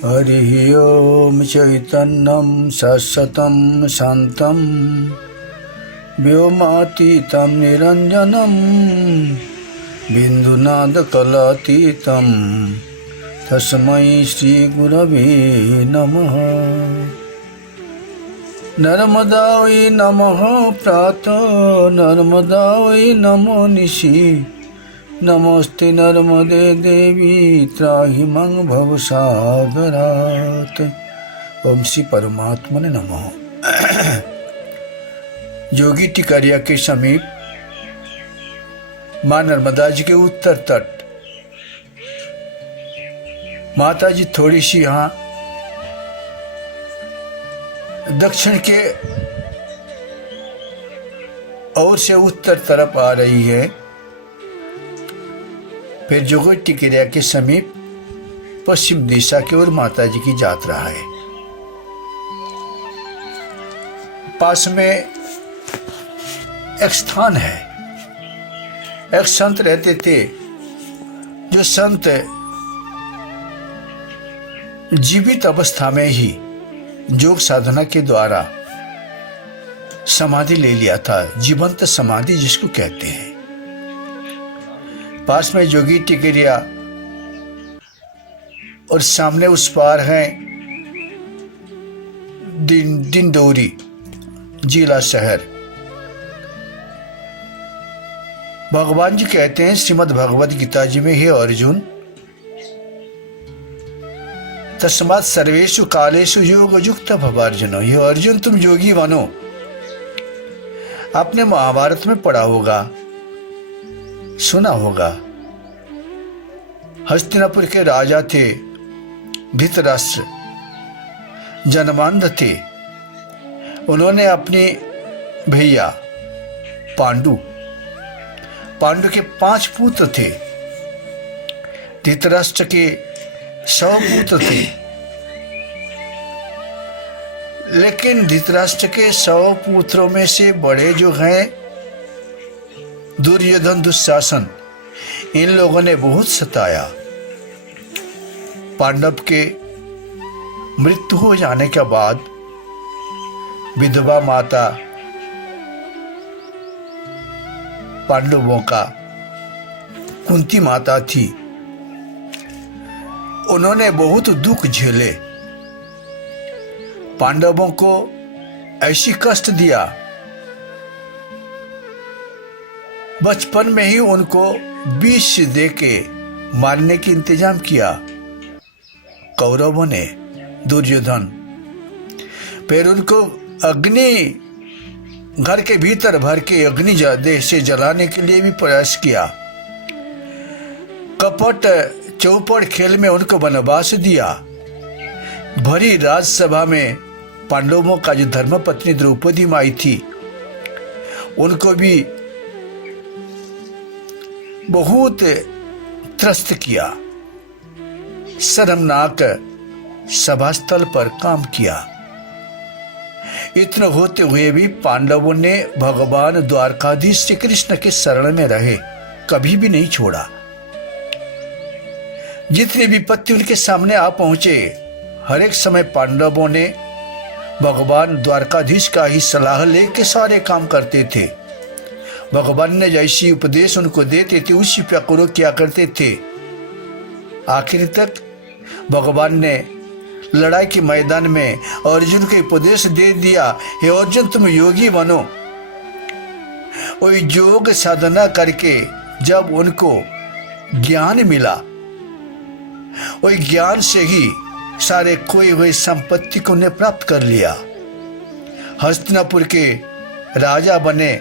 हरिः ओम चैतन्यं सत्सतं शान्तं व्योमातीतं निरञ्जनं बिन्दुनादकलातीतं तस्मै श्रीगुरवे नमः। नर्मदा वै नमः प्रातः, नर्मदा वै नमो निशि, नमस्ते नर्मदे देवी त्राहि मां भवसागरात्। ओम श्री परमात्मने नमः। जोगी टिकरिया के समीप मां नर्मदा जी के उत्तर तट माता जी थोड़ी सी यहाँ दक्षिण के ओर से उत्तर तरफ आ रही है। फिर जोगी टिकरिया के समीप पश्चिम दिशा की ओर माता जी की यात्रा है। पास में एक स्थान है, एक संत रहते थे। जो संत जीवित अवस्था में ही योग साधना के द्वारा समाधि ले लिया था, जीवंत समाधि जिसको कहते हैं। पास में जोगी टिकरिया और सामने उस पार है दिंडोरी जिला शहर। भगवान जी कहते हैं श्रीमद् भगवद गीता जी में, हे अर्जुन तस्मात् सर्वेषु कालेषु योग युक्त भव अर्जुन। हे अर्जुन तुम योगी बनो। आपने महाभारत में पढ़ा होगा, सुना होगा। हस्तिनापुर के राजा थे धृतराष्ट्र, जन्मांध थे। उन्होंने अपने भैया पांडु के 5 पुत्र थे। धृतराष्ट्र के 100 पुत्र थे, लेकिन धृतराष्ट्र के 100 पुत्रों में से बड़े जो हैं दुर्योधन, दुशासन, इन लोगों ने बहुत सताया। पांडव के मृत्यु हो जाने के बाद विधवा माता पांडवों का कुंती माता थी। उन्होंने बहुत दुख झेले, पांडवों को ऐसी कष्ट दिया। बचपन में ही उनको विष देके मारने की इंतजाम किया कौरवों ने, दुर्योधन। फिर उनको अग्नि घर के भीतर भर के अग्नि देह से जलाने के लिए भी प्रयास किया। कपट चौपड़ खेल में उनको वनवास दिया। भरी राजसभा में पांडवों का जो धर्मपत्नी द्रौपदी माई थी, उनको भी बहुत त्रस्त किया। शर्मनाक सभास्थल पर काम किया। इतना होते हुए भी पांडवों ने भगवान द्वारकाधीश श्री कृष्ण के शरण में रहे, कभी भी नहीं छोड़ा। जितनी विपत्ति उनके सामने आ पहुंचे, हर एक समय पांडवों ने भगवान द्वारकाधीश का ही सलाह लेके सारे काम करते थे। भगवान ने जैसी उपदेश उनको देते थे उसी प्रकार किया करते थे। आखिर तक भगवान ने लड़ाई के मैदान में अर्जुन को उपदेश दे दिया, हे अर्जुन तुम योगी बनो। वही योग साधना करके जब उनको ज्ञान मिला, वही ज्ञान से ही सारे खोई हुई संपत्ति को उन्हें प्राप्त कर लिया। हस्तिनापुर के राजा बने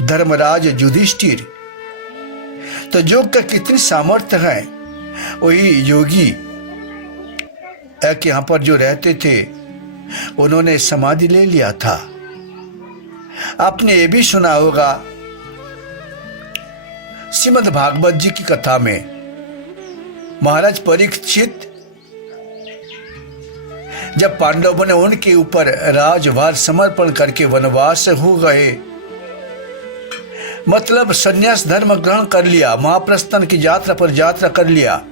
धर्मराज युधिष्ठिर। तो योग का कितनी सामर्थ्य है। वही योगी एक यहाँ पर जो रहते थे, उन्होंने समाधि ले लिया था। आपने ये भी सुना होगा श्रीमद् भागवत जी की कथा में, महाराज परीक्षित जब पांडवों ने उनके ऊपर राजभार समर्पण करके वनवास हो गए, मतलब संन्यास धर्म ग्रहण कर लिया, महाप्रस्थान की यात्रा पर यात्रा कर लिया,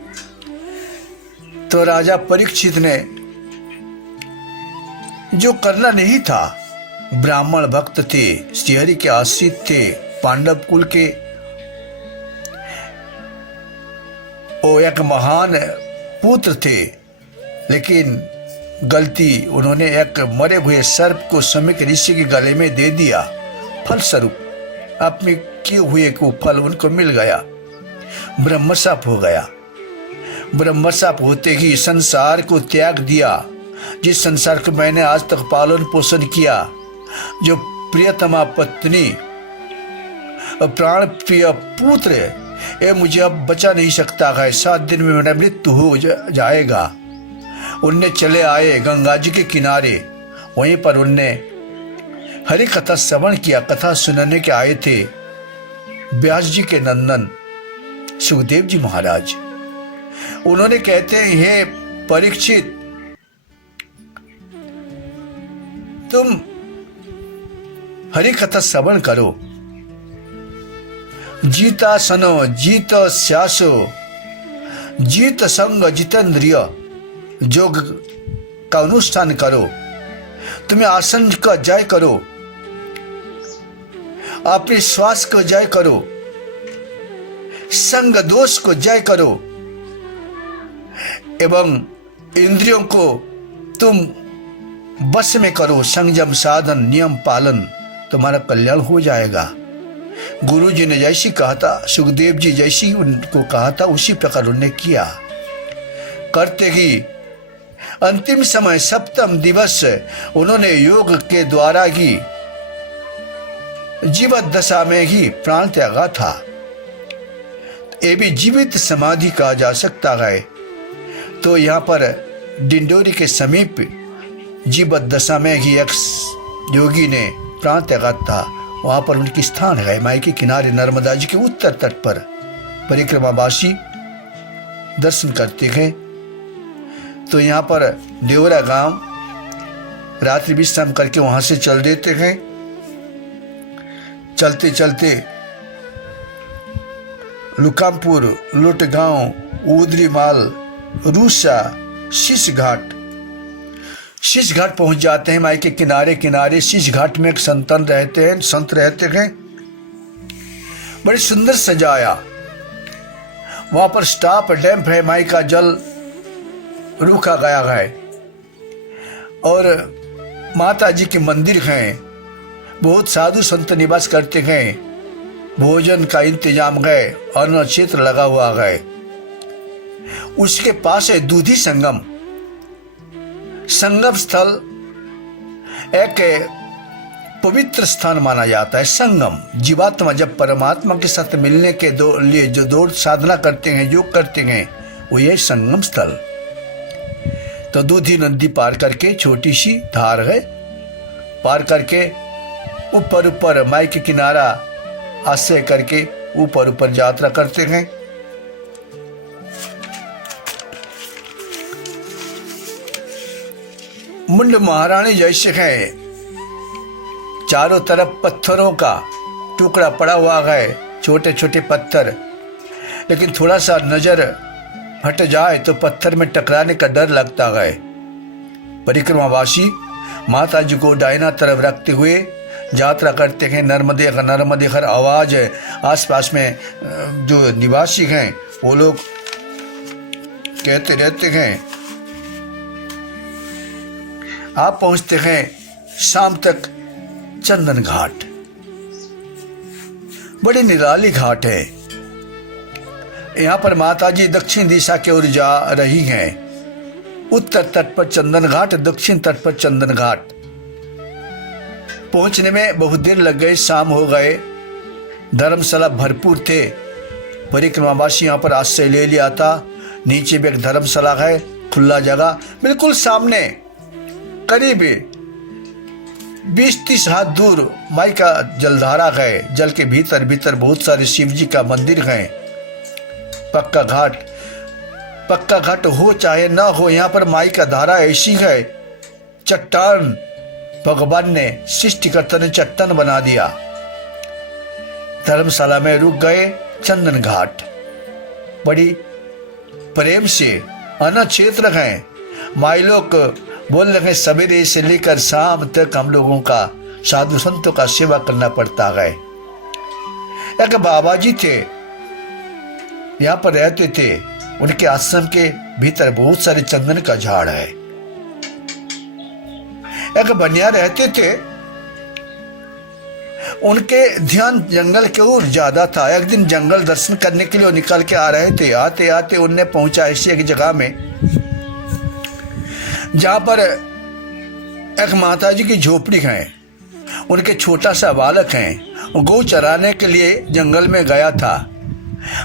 तो राजा परीक्षित ने जो करना नहीं था, ब्राह्मण भक्त थे, श्रीहरि के आश्रित थे, पांडव कुल के वो एक महान पुत्र थे, लेकिन गलती उन्होंने एक मरे हुए सर्प को सम्यक ऋषि के गले में दे दिया। फलस्वरूप अपने किए हुए को फल उनको मिल गया, ब्रह्मशाप हो गया। ब्रह्मशाप होते ही संसार को त्याग दिया। जिस संसार को मैंने आज तक पालन पोषण किया, जो प्रियतमा पत्नी और प्राण प्रिय पुत्र, ये मुझे अब बचा नहीं सकता है, 7 दिन में मेरा मृत्यु हो जाएगा। उनने चले आए गंगा जी के किनारे, वहीं पर उनने हरि कथा श्रवण किया। कथा सुनने के आए थे व्यास जी के नंदन सुखदेव जी महाराज। उन्होंने कहते हैं, हे परीक्षित, तुम हरि कथा श्रवण करो। जीता सनो जीत श्यासो जीत संग जितेंद्रिय, योग का अनुष्ठान करो। तुम्हें आसन का जय करो, अपने श्वास को जय करो, संग दोष को जय करो, एवं इंद्रियों को तुम बस में करो। संयम साधन नियम पालन, तुम्हारा कल्याण हो जाएगा। गुरु जी ने जैसी कहा था, सुखदेव जी जैसी उनको कहा था, उसी प्रकार उन्होंने किया। करते ही अंतिम समय 7वें दिवस उन्होंने योग के द्वारा ही जीवित दशा में ही प्राण त्यागा था। ये भी जीवित समाधि कहा जा सकता है। तो यहाँ पर डिंडोरी के समीप जीवित दशा में ही एक योगी ने प्राण त्यागा था। वहाँ पर उनकी स्थान है माई के किनारे, नर्मदा जी के उत्तर तट पर। परिक्रमावासी दर्शन करते हैं। तो यहाँ पर देवरा गांव रात्रि विश्राम करके वहां से चल देते हैं। चलते चलते लुकामपुर, लुटगांव, उदरीमाल, रूसा, शीश घाट पहुंच जाते हैं। माई के किनारे किनारे शीश घाट में एक संत रहते हैं, बड़ी सुंदर सजाया। वहां पर स्टॉप डैम्प है, माई का जल रुका गया है और माता जी के मंदिर हैं। बहुत साधु संत निवास करते हैं। भोजन का इंतजाम है, अन्न क्षेत्र लगा हुआ है। उसके पास है दूधी संगम स्थल, एक पवित्र स्थान माना जाता है। संगम, जीवात्मा जब परमात्मा के साथ मिलने के लिए जो दौड़ साधना करते हैं, योग करते हैं, वो यही संगम स्थल। तो दूधी नदी पार करके, छोटी सी धार है, पार करके ऊपर माई के किनारा आश्रय करके ऊपर यात्रा करते हैं। मुंड महारानी जैसे है, चारों तरफ पत्थरों का टुकड़ा पड़ा हुआ है, छोटे छोटे पत्थर, लेकिन थोड़ा सा नजर हट जाए तो पत्थर में टकराने का डर लगता है। परिक्रमावासी माता जी को दाहिना तरफ रखते हुए यात्रा करते हैं। नर्मदे हर आवाज है। आसपास में जो निवासी हैं वो लोग कहते रहते हैं। आप पहुंचते हैं शाम तक चंदन घाट। बड़ी निराली घाट है। यहाँ पर माता जी दक्षिण दिशा की ओर जा रही हैं। उत्तर तट पर चंदन घाट, दक्षिण तट पर चंदन घाट। पहुंचने में बहुत देर लग गई, शाम हो गए। धर्मशाला भरपूर थे। परिक्रमावासी यहाँ पर आश्रय ले लिया था। नीचे भी एक धर्मशाला है, खुला जगह, बिल्कुल सामने करीब 20-30 हाथ दूर माई का जलधारा है। जल के भीतर बहुत सारे शिव जी का मंदिर है। पक्का घाट हो चाहे ना हो, यहाँ पर माई का धारा ऐसी है, चट्टान भगवान ने, सृष्टिकर्ता ने चट्टान बना दिया। धर्मशाला में रुक गए। चंदन घाट बड़ी प्रेम से अन्न क्षेत्र हैं। माइलों को बोल रहे सवेरे से लेकर शाम तक हम लोगों का साधु संतों का सेवा करना पड़ता है। एक बाबा जी थे, यहाँ पर रहते थे। उनके आश्रम के भीतर बहुत सारे चंदन का झाड़ है। एक बनिया रहते थे, उनके ध्यान जंगल के ओर ज्यादा था। एक दिन जंगल दर्शन करने के लिए निकल के आ रहे थे। आते आते उनने पहुंचा ऐसी एक जगह में जहां पर एक माता जी की झोपड़ी है। उनके छोटा सा बालक है, वो गौ चराने के लिए जंगल में गया था।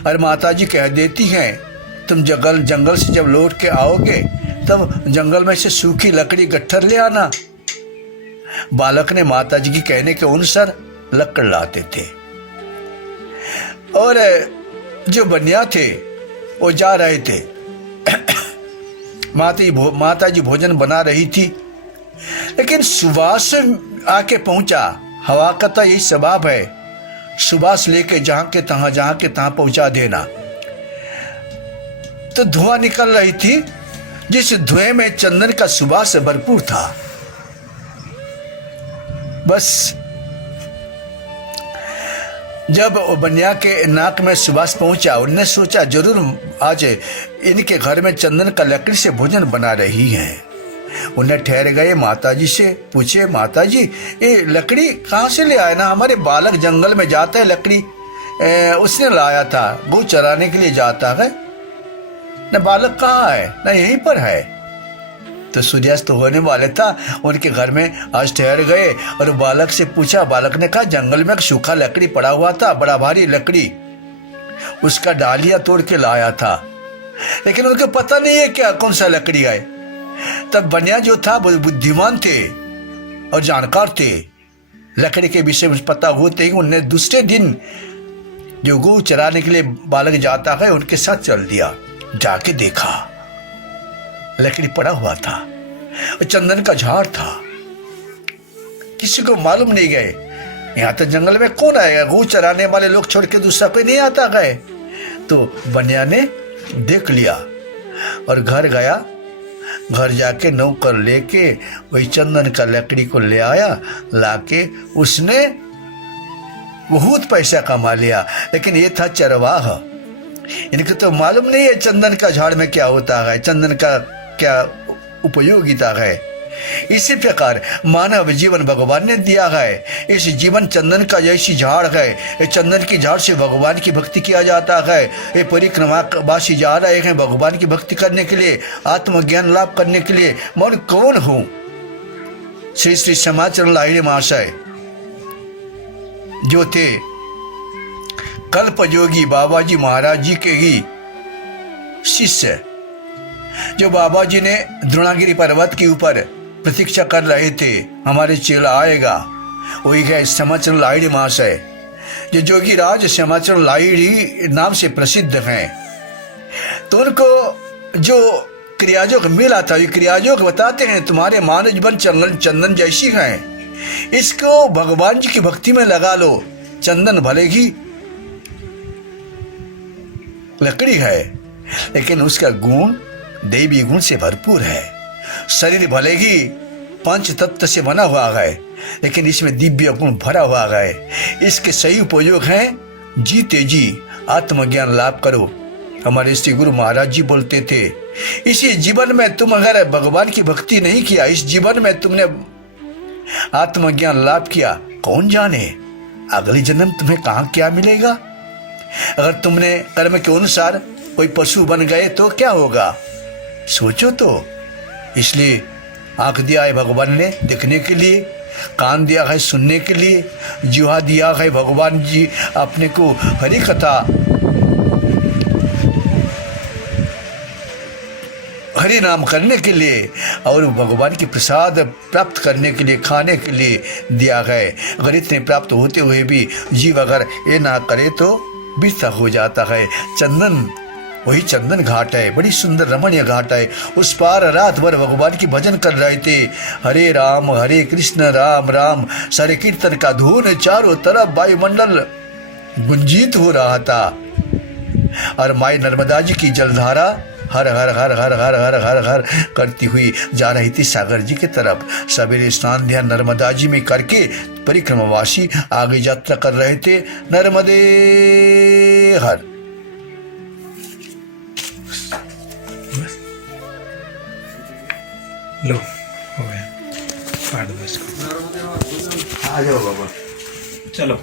और माता जी कह देती हैं, तुम जंगल से जब लौट के आओगे तब जंगल में से सूखी लकड़ी गट्ठर ले आना। बालक ने माता जी की कहने के अनुसार लकड़ लाते थे। और जो बनिया थे वो जा रहे थे। माता जी भोजन बना रही थी, लेकिन सुबास आके पहुंचा। हवा का तो यही स्वभाव है, सुबास लेके जहां के तहां पहुंचा देना। तो धुआं निकल रही थी, जिस धुएं में चंदन का सुबास भरपूर था। बस जब बनिया के नाक में सुबास पहुंचा, उनने सोचा जरूर आज इनके घर में चंदन का लकड़ी से भोजन बना रही है। उन्हें ठहर गए, माताजी से पूछे, माताजी ये लकड़ी कहाँ से ले आए? ना हमारे बालक जंगल में जाता है, लकड़ी उसने लाया था, गौ चराने के लिए जाता है। ना बालक कहाँ है? ना यहीं पर है। तो सूर्यास्त होने वाले था, उनके घर में आज ठहर गए और बालक से पूछा। बालक ने कहा जंगल में एक सूखा लकड़ी पड़ा हुआ था, बड़ा भारी लकड़ी, उसका डालियां तोड़ के लाया था। लेकिन उनको पता नहीं है क्या कौन सा लकड़ी है। तब बनिया जो था वो बुद्धिमान थे और जानकार थे, लकड़ी के विषय में पता होते ही उन्होंने दूसरे दिन जो गौ चराने के लिए बालक जाता है उनके साथ चल दिया। जाके देखा लकड़ी पड़ा हुआ था और चंदन का झाड़ था। किसी को मालूम नहीं गए, यहाँ तो जंगल में कौन आएगा, गौ चराने वाले लोग छोड़ के दूसरा कोई नहीं आता गए। तो बनिया ने देख लिया और घर गया। घर जाके नौकर लेके वही चंदन का लकड़ी को ले आया। लाके उसने बहुत पैसा कमा लिया। लेकिन ये था चरवाह, इनको तो मालूम नहीं है चंदन का झाड़ में क्या होता है, चंदन का क्या उपयोगिता है। इसी प्रकार मानव जीवन भगवान ने दिया है। इस जीवन चंदन का जैसी झाड़ है। ये चंदन की झाड़ से भगवान की भक्ति किया जाता है। ये परिक्रमा वासी जा रहे हैं भगवान की भक्ति करने के लिए, आत्मज्ञान लाभ करने के लिए। मैं कौन हूं? श्री श्री श्यामाचरण लाहिड़ी महाशय जो थे कल्पयोगी बाबा जी महाराज जी के ही शिष्य, जो बाबा जी ने द्रोणागिरी पर्वत के ऊपर प्रतीक्षा कर रहे थे हमारे चेला आएगा, वही गए श्यामाचरण लाहिड़ी महाशय, जो जोगी राज श्यामाचरण लाहिड़ी नाम से प्रसिद्ध हैं। तो उनको जो क्रियायोग मिला था, ये क्रियायोग बताते हैं तुम्हारे मानव जीवन चंदन जैसी है, इसको भगवान जी की भक्ति में लगा लो। चंदन भले ही लकड़ी है, लेकिन उसका गुण दैवी गुण से भरपूर है। शरीर भले ही पंच तत्व से बना हुआ है, लेकिन इसमें दिव्य गुण भरा हुआ है। इसके सही उपयोग हैं जीते जी आत्मज्ञान लाभ करो। हमारे श्री गुरु महाराज जी बोलते थे, इसी जीवन में तुम अगर भगवान की भक्ति नहीं किया, इस जीवन में तुमने आत्मज्ञान लाभ किया, कौन जाने अगले जन्म तुम्हें कहाँ क्या मिलेगा। अगर तुमने कर्म के अनुसार कोई पशु बन गए तो क्या होगा, सोचो तो। इसलिए आंख दिया है भगवान ने देखने के लिए, कान दिया है सुनने के लिए, जिह्वा दिया है भगवान जी अपने को हरि कथा हरि नाम करने के लिए और भगवान की प्रसाद प्राप्त करने के लिए, खाने के लिए दिया गया। अगर इतने प्राप्त होते हुए भी जीव अगर ये ना करे तो व्यर्थ हो जाता है। चंदन वही चंदन घाट है, बड़ी सुंदर रमणीय घाट है। उस पार रात भर भगवान की भजन कर रहे थे। हरे कृष्ण राम राम सारे कीर्तन का धुन चारों तरफ वायुमंडल गुंजित हो रहा था। और माई नर्मदा जी की जलधारा हर हर हर हर हर हर हर हर करती हुई जा रही थी सागर जी की तरफ। सवेरे स्नान ध्यान नर्मदा जी में करके परिक्रमावासी आगे यात्रा कर रहे थे। नर्मदे हर। लो हो गया, काट दो इसको। आ जाओ बाबा। चलो।